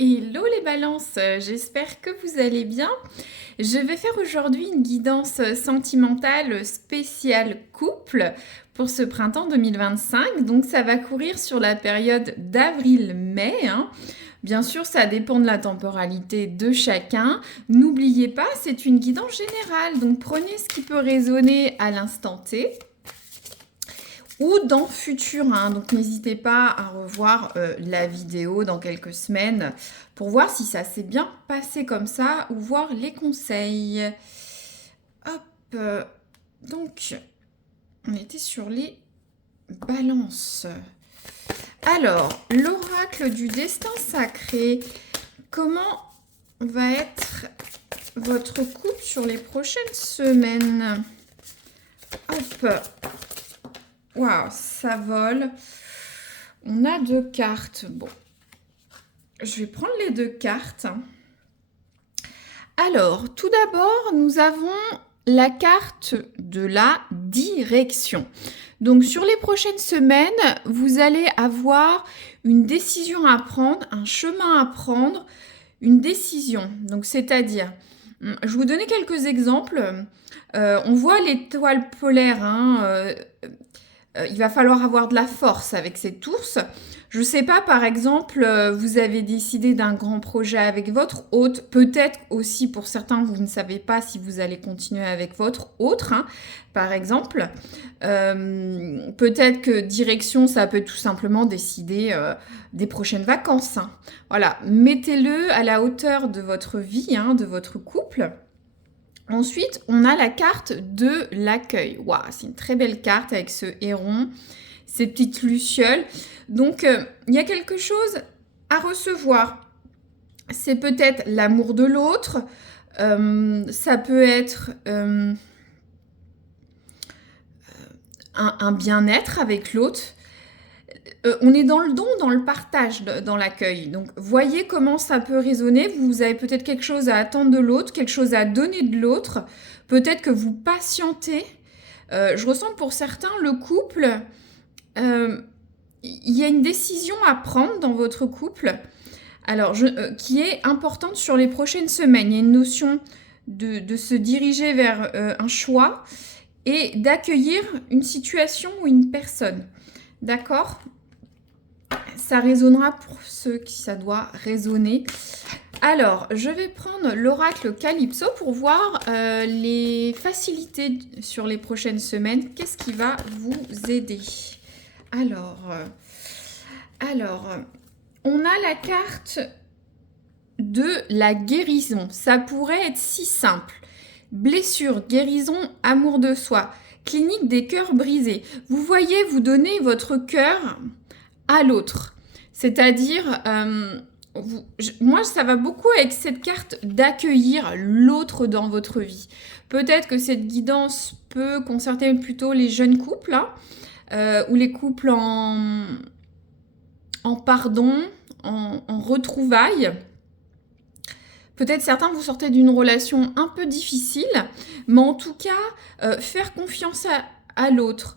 Hello les balances, j'espère que vous allez bien. Je vais faire aujourd'hui une guidance sentimentale spéciale couple pour ce printemps 2025. Donc ça va courir sur la période d'avril-mai, hein. Bien sûr, ça dépend de la temporalité de chacun. N'oubliez pas, c'est une guidance générale, donc prenez ce qui peut résonner à l'instant T ou dans futur, hein. Donc n'hésitez pas à revoir la vidéo dans quelques semaines pour voir si ça s'est bien passé comme ça ou voir les conseils. Hop, donc on était sur les balances. Alors, l'oracle du destin sacré, comment va être votre couple sur les prochaines semaines? Hop, waouh, ça vole. On a deux cartes. Bon, je vais prendre les deux cartes. Alors, tout d'abord, nous avons la carte de la direction. Donc, sur les prochaines semaines, vous allez avoir une décision à prendre, un chemin à prendre, une décision. Donc, c'est-à-dire, je vais vous donner quelques exemples. On voit l'étoile polaire, hein, il va falloir avoir de la force avec cet ours. Je ne sais pas, par exemple, vous avez décidé d'un grand projet avec votre hôte. Peut-être aussi, pour certains, vous ne savez pas si vous allez continuer avec votre autre, hein, par exemple. Peut-être que direction, ça peut tout simplement décider des prochaines vacances, hein. Voilà, mettez-le à la hauteur de votre vie, hein, de votre couple. Ensuite, on a la carte de l'accueil. Waouh, c'est une très belle carte avec ce héron, ces petites lucioles. Donc, il y a quelque chose à recevoir. C'est peut-être l'amour de l'autre. Ça peut être un bien-être avec l'autre. On est dans le don, dans le partage, dans l'accueil. Donc, voyez comment ça peut résonner. Vous avez peut-être quelque chose à attendre de l'autre, quelque chose à donner de l'autre. Peut-être que vous patientez. Je ressens que pour certains, le couple, il y a une décision à prendre dans votre couple, alors qui est importante sur les prochaines semaines. Il y a une notion de se diriger vers un choix et d'accueillir une situation ou une personne. D'accord ? Ça résonnera pour ceux qui ça doit résonner. Alors, je vais prendre l'oracle Calypso pour voir les facilités sur les prochaines semaines. Qu'est-ce qui va vous aider? Alors, on a la carte de la guérison. Ça pourrait être si simple. Blessure, guérison, amour de soi. Clinique des cœurs brisés. Vous voyez, vous donnez votre cœur à l'autre. C'est-à-dire, moi, ça va beaucoup avec cette carte d'accueillir l'autre dans votre vie. Peut-être que cette guidance peut concerner plutôt les jeunes couples, hein, ou les couples en pardon, en retrouvailles. Peut-être certains vous sortez d'une relation un peu difficile, mais en tout cas, faire confiance à l'autre.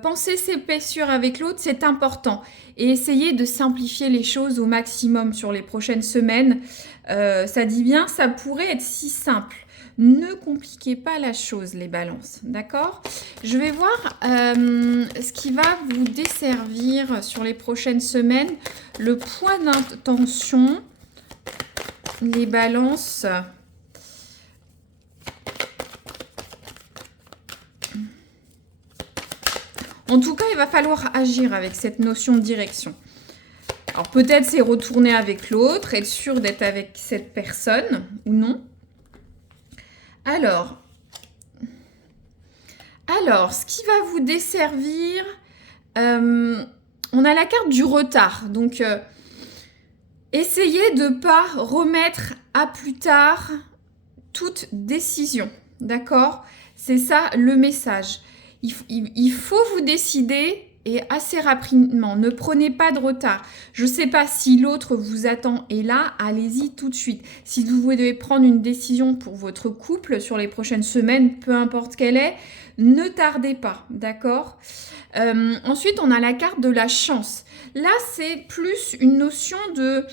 Penser ses blessures avec l'autre, c'est important. Et essayer de simplifier les choses au maximum sur les prochaines semaines. Ça dit bien, ça pourrait être si simple. Ne compliquez pas la chose, les balances, d'accord? Je vais voir ce qui va vous desservir sur les prochaines semaines. Le point d'intention, les balances. En tout cas, il va falloir agir avec cette notion de direction. Alors peut-être c'est retourner avec l'autre, être sûr d'être avec cette personne ou non. Alors, ce qui va vous desservir, on a la carte du retard. Donc, essayez de ne pas remettre à plus tard toute décision. D'accord? C'est ça le message. Il faut vous décider et assez rapidement. Ne prenez pas de retard. Je ne sais pas si l'autre vous attend et là, allez-y tout de suite. Si vous devez prendre une décision pour votre couple sur les prochaines semaines, peu importe quelle est, ne tardez pas, d'accord? Ensuite, on a la carte de la chance. Là, c'est plus une notion de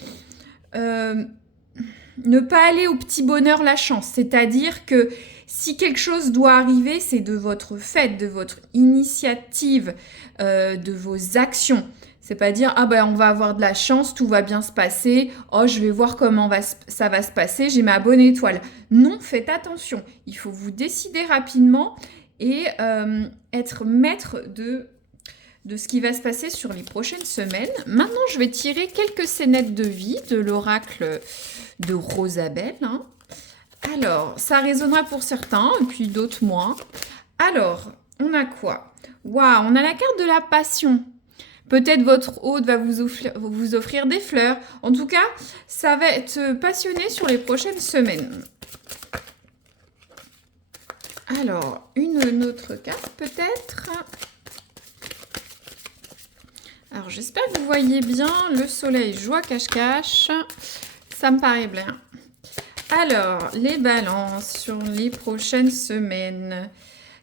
ne pas aller au petit bonheur la chance. C'est-à-dire que si quelque chose doit arriver, c'est de votre fait, de votre initiative, de vos actions. C'est pas dire, ah ben on va avoir de la chance, tout va bien se passer, oh je vais voir comment ça va se passer, j'ai ma bonne étoile. Non, faites attention, il faut vous décider rapidement et être maître de ce qui va se passer sur les prochaines semaines. Maintenant, je vais tirer quelques scénettes de vie de l'oracle de Rosabelle. Hein. Alors, ça résonnera pour certains, et puis d'autres moins. Alors, on a quoi? Waouh, on a la carte de la passion. Peut-être votre hôte va vous offrir des fleurs. En tout cas, ça va être passionné sur les prochaines semaines. Alors, une autre carte peut-être. Alors, j'espère que vous voyez bien le soleil joie cache-cache. Ça me paraît bien. Alors, les balances sur les prochaines semaines.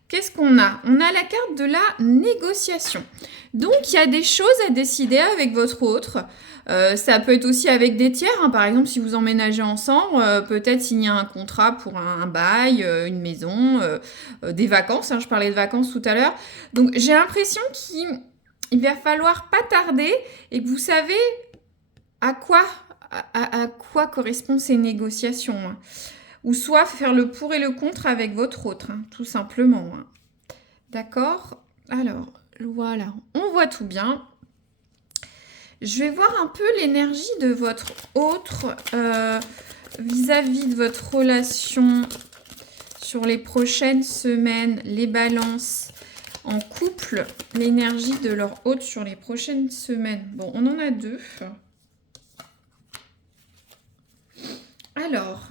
Qu'est-ce qu'on a? On a la carte de la négociation. Donc, il y a des choses à décider avec votre autre. Ça peut être aussi avec des tiers. Hein. Par exemple, si vous emménagez ensemble, peut-être signer un contrat pour un bail, une maison, des vacances. Hein. Je parlais de vacances tout à l'heure. Donc, j'ai l'impression qu'il va falloir pas tarder et que vous savez à quoi correspondent ces négociations. Hein. Ou soit faire le pour et le contre avec votre autre, hein, tout simplement. Hein. D'accord? Alors, voilà, on voit tout bien. Je vais voir un peu l'énergie de votre autre vis-à-vis de votre relation sur les prochaines semaines, les balances en couple, l'énergie de leur hôte sur les prochaines semaines. Bon, on en a deux. Alors,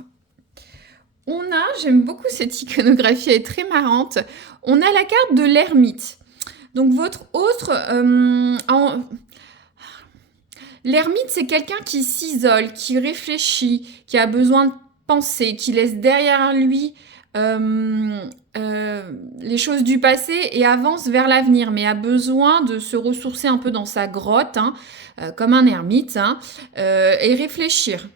j'aime beaucoup cette iconographie, elle est très marrante. On a la carte de l'ermite. Donc, votre autre... L'ermite, c'est quelqu'un qui s'isole, qui réfléchit, qui a besoin de penser, qui laisse derrière lui les choses du passé et avance vers l'avenir, mais a besoin de se ressourcer un peu dans sa grotte, hein, comme un ermite, hein, et réfléchir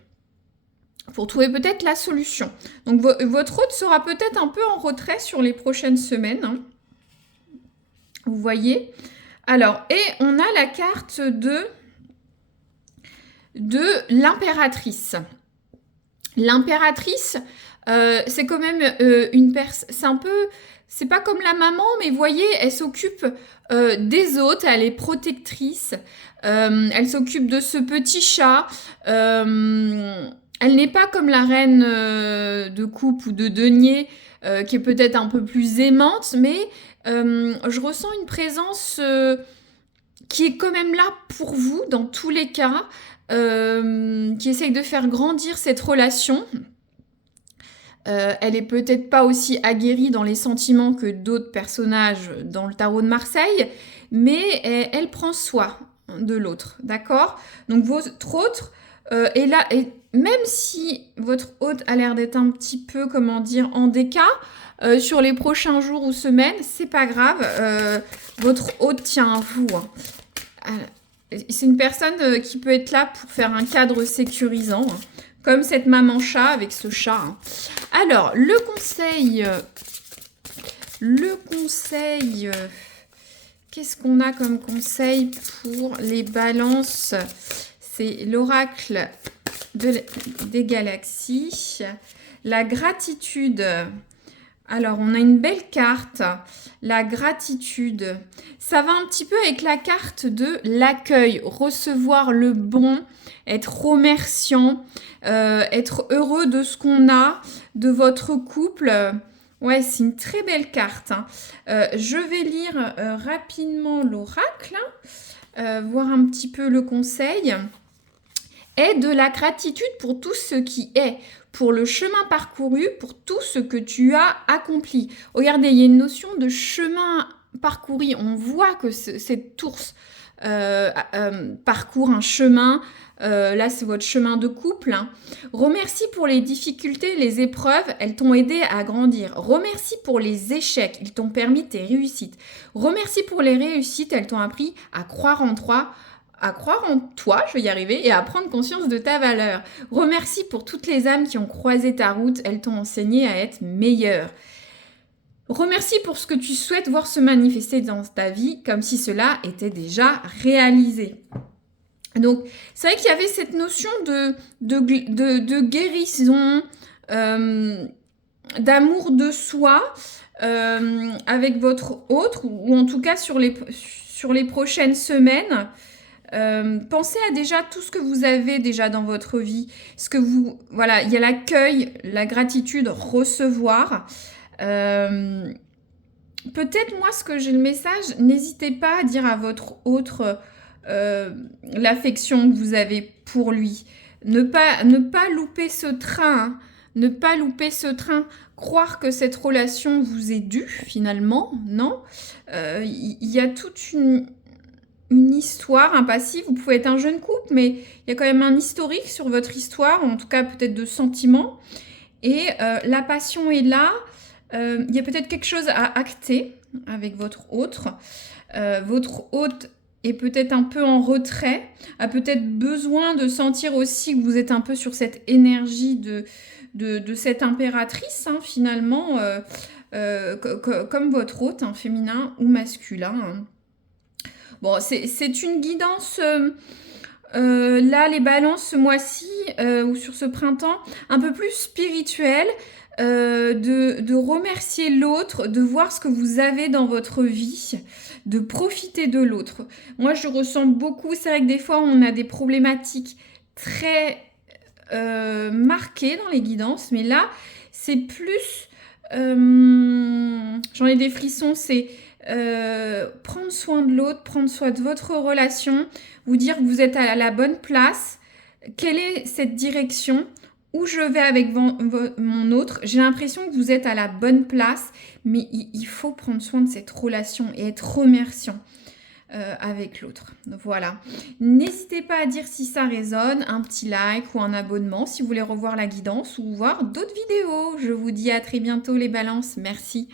pour trouver peut-être la solution. Donc votre hôte sera peut-être un peu en retrait sur les prochaines semaines. Hein. Vous voyez? Alors, et on a la carte de l'impératrice. L'impératrice, c'est quand même une personne... C'est un peu... C'est pas comme la maman, mais vous voyez, elle s'occupe des autres, elle est protectrice, elle s'occupe de ce petit chat. Elle n'est pas comme la reine de coupe ou de denier, qui est peut-être un peu plus aimante, mais je ressens une présence qui est quand même là pour vous, dans tous les cas, qui essaye de faire grandir cette relation. Elle est peut-être pas aussi aguerrie dans les sentiments que d'autres personnages dans le tarot de Marseille, mais elle prend soin de l'autre, d'accord? Donc votre autre est là, et même si votre hôte a l'air d'être un petit peu, comment dire, en déca, sur les prochains jours ou semaines, c'est pas grave, votre hôte tient à vous. Hein. C'est une personne qui peut être là pour faire un cadre sécurisant, hein. Comme cette maman chat avec ce chat. Hein. Alors, le conseil, qu'est-ce qu'on a comme conseil pour les balances? C'est l'oracle des galaxies. La gratitude. Alors, on a une belle carte, la gratitude. Ça va un petit peu avec la carte de l'accueil, recevoir le bon, être remerciant, être heureux de ce qu'on a, de votre couple. Ouais, c'est une très belle carte. Hein. Je vais lire rapidement l'oracle, voir un petit peu le conseil. Aie de la gratitude pour tout ce qui est, pour le chemin parcouru, pour tout ce que tu as accompli. Regardez, il y a une notion de chemin parcouru. On voit que cette ours parcourt un chemin. Là, c'est votre chemin de couple. Hein. Remercie pour les difficultés, les épreuves, elles t'ont aidé à grandir. Remercie pour les échecs, ils t'ont permis tes réussites. Remercie pour les réussites, elles t'ont appris à croire en toi, à croire en toi, je vais y arriver, et à prendre conscience de ta valeur. Remercie pour toutes les âmes qui ont croisé ta route, elles t'ont enseigné à être meilleure. Remercie pour ce que tu souhaites voir se manifester dans ta vie, comme si cela était déjà réalisé. Donc, c'est vrai qu'il y avait cette notion de guérison, d'amour de soi, avec votre autre, ou en tout cas sur les prochaines semaines. Pensez à déjà tout ce que vous avez déjà dans votre vie. Voilà, il y a l'accueil, la gratitude, recevoir. Peut-être moi, ce que j'ai le message, n'hésitez pas à dire à votre autre l'affection que vous avez pour lui. Ne pas louper ce train, hein. Ne pas louper ce train. Croire que cette relation vous est due, finalement, non. Il y a toute une histoire, un passif. Vous pouvez être un jeune couple, mais il y a quand même un historique sur votre histoire, en tout cas peut-être de sentiments. Et la passion est là. Il y a peut-être quelque chose à acter avec votre autre. Votre hôte est peut-être un peu en retrait, a peut-être besoin de sentir aussi que vous êtes un peu sur cette énergie de cette impératrice, hein, finalement, comme votre hôte, hein, féminin ou masculin. Hein. Bon, c'est une guidance... là, les balances ce mois-ci, ou sur ce printemps, un peu plus spirituelle, de remercier l'autre, de voir ce que vous avez dans votre vie, de profiter de l'autre. Moi, je ressens beaucoup, c'est vrai que des fois, on a des problématiques très marquées dans les guidances, mais là, c'est plus... j'en ai des frissons, c'est... prendre soin de l'autre, prendre soin de votre relation, vous dire que vous êtes à la bonne place, quelle est cette direction, où je vais avec mon autre, j'ai l'impression que vous êtes à la bonne place, mais il faut prendre soin de cette relation et être remerciant avec l'autre. Voilà. N'hésitez pas à dire si ça résonne, un petit like ou un abonnement si vous voulez revoir la guidance ou voir d'autres vidéos. Je vous dis à très bientôt les balances. Merci.